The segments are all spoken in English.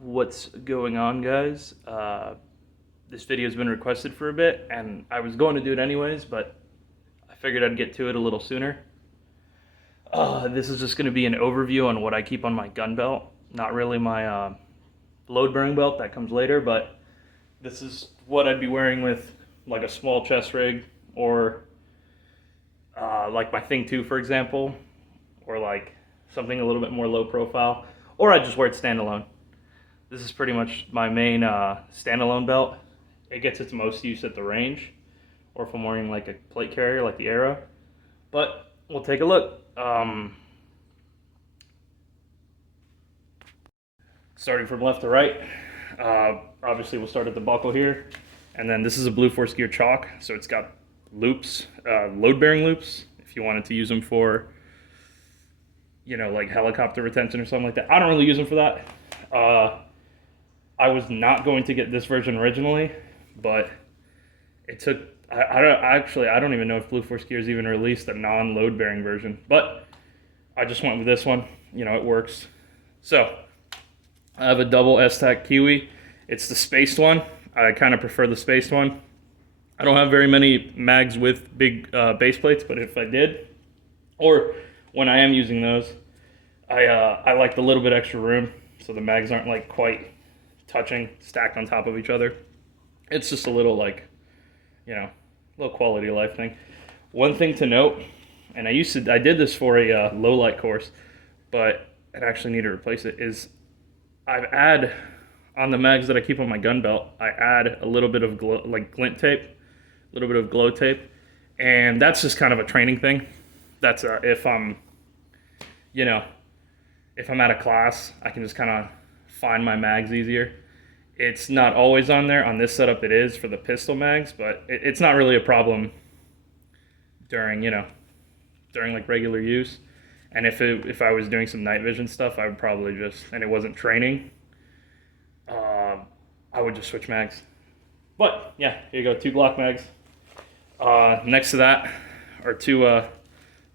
What's going on, guys? This video has been requested for a bit, and I was going to do it anyways, but I figured I'd get to it a little sooner. This is just going to be an overview on what I keep on my gun belt. Not really my load-bearing belt, that comes later, but this is what I'd be wearing with like a small chest rig, or like my Thing 2, for example, or like something a little bit more low profile, or I just wear it standalone. This is pretty much my main standalone belt. It gets its most use at the range, or if I'm wearing like a plate carrier like the Arrow. But we'll take a look. Starting from left to right, obviously we'll start at the buckle here. And then this is a Blue Force Gear CHLK, so it's got loops, load-bearing loops, if you wanted to use them for, you know, like helicopter retention or something like that. I don't really use them for that. I was not going to get this version originally, but it took, I don't even know if Blue Force Gear's even released a non-load bearing version, but I just went with this one. You know, it works. So I have a double S-Tac Kiwi. It's the spaced one. I kind of prefer the spaced one. I don't have very many mags with big base plates, but if I did, or when I am using those, I like the little bit extra room, so the mags aren't like quite touching, stacked on top of each other. It's just a little, like, you know, little quality of life thing. One thing to note, and I did this for a low light course, but I actually need to replace it, is I add, on the mags that I keep on my gun belt, I add a little bit of glint tape, a little bit of glow tape, and that's just kind of a training thing. That's if I'm, you know, if I'm at a class, I can just kind of find my mags easier. It's not always on there. On this setup it is for the pistol mags, but it's not really a problem during, you know, during like regular use. And if I was doing some night vision stuff, I would probably just, and it wasn't training, I would just switch mags. But yeah, here you go, 2 Glock mags. Next to that are two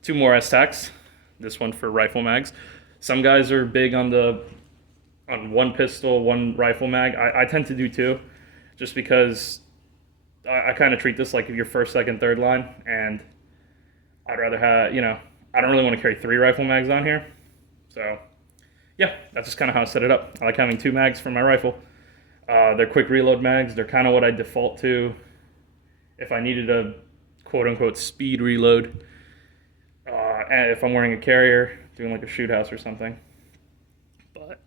more S-Tacs. This one for rifle mags. Some guys are big on one pistol, one rifle mag. I tend to do 2, just because I kind of treat this like your first, second, third line, and I'd rather have, you know, I don't really want to carry 3 rifle mags on here. So yeah, that's just kind of how I set it up. I like having 2 mags for my rifle. They're quick reload mags. They're kind of what I default to if I needed a quote-unquote speed reload. And if I'm wearing a carrier, doing like a shoot house or something. But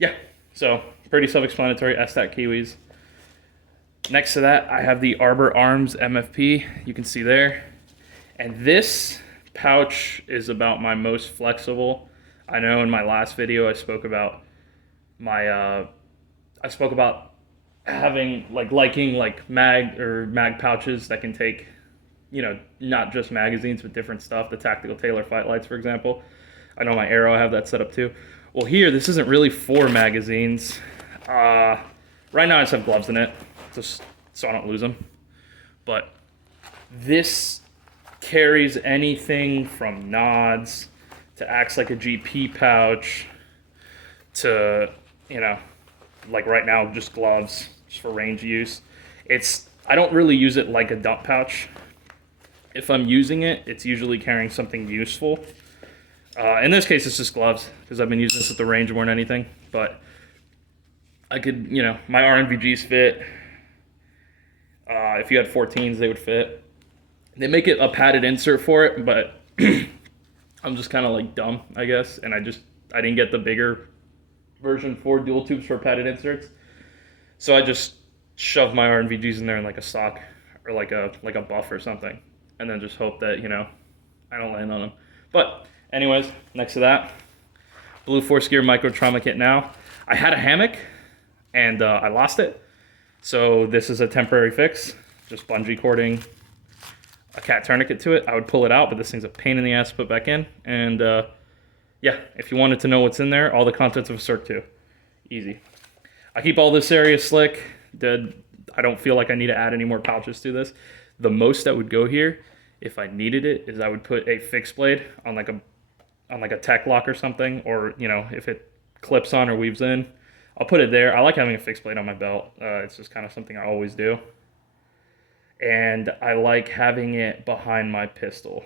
yeah, so pretty self-explanatory. S-Tac Kiwis. Next to that, I have the Arbor Arms MFP. You can see there. And this pouch is about my most flexible. I know in my last video I spoke about having liking mag pouches that can take, you know, not just magazines but different stuff. The tactical Taylor fight lights, for example. I know my Arrow, I have that set up too. Well, here, this isn't really for magazines. Right now I just have gloves in it, just so I don't lose them. But this carries anything from nods to acts like a GP pouch to, you know, like right now, just gloves, just for range use. I don't really use it like a dump pouch. If I'm using it, it's usually carrying something useful. In this case, it's just gloves, because I've been using this at the range more than anything. But I could, you know, my RNVGs fit. If you had 14s, they would fit. They make it a padded insert for it, but I'm just kind of like dumb, I guess. And I didn't get the bigger version for dual tubes for padded inserts. So I just shove my RNVGs in there in like a sock or like a buff or something. And then just hope that, you know, I don't land on them. But anyways, next to that, Blue Force Gear Micro Trauma Kit now. I had a hammock and I lost it. So this is a temporary fix. Just bungee cording a cat tourniquet to it. I would pull it out, but this thing's a pain in the ass to put back in. And yeah, if you wanted to know what's in there, all the contents of a Circ 2. Easy. I keep all this area slick. I don't feel like I need to add any more pouches to this. The most that would go here, if I needed it, is I would put a fixed blade on like a tech lock or something, or, you know, if it clips on or weaves in, I'll put it there. I like having a fixed blade on my belt. It's just kind of something I always do. And I like having it behind my pistol.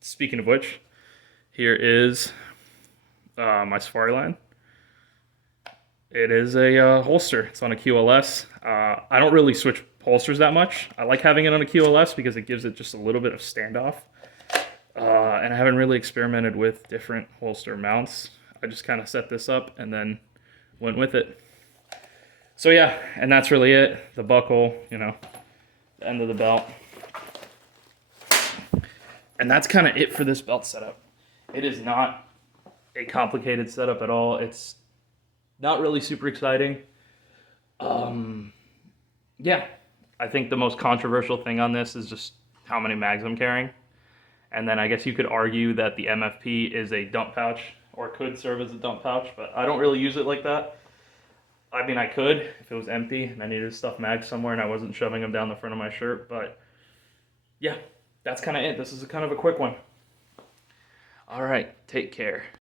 Speaking of which, here is my safari line. It is a holster. It's on a QLS. I don't really switch holsters that much. I like having it on a QLS because it gives it just a little bit of standoff. And I haven't really experimented with different holster mounts. I just kind of set this up and then went with it. So yeah, and that's really it. The buckle, you know, the end of the belt. And that's kind of it for this belt setup. It is not a complicated setup at all. It's not really super exciting. Yeah, I think the most controversial thing on this is just how many mags I'm carrying. And then I guess you could argue that the MFP is a dump pouch, or could serve as a dump pouch, but I don't really use it like that. I mean, I could if it was empty and I needed to stuff mags somewhere and I wasn't shoving them down the front of my shirt, but yeah, that's kind of it. This is kind of a quick one. All right, take care.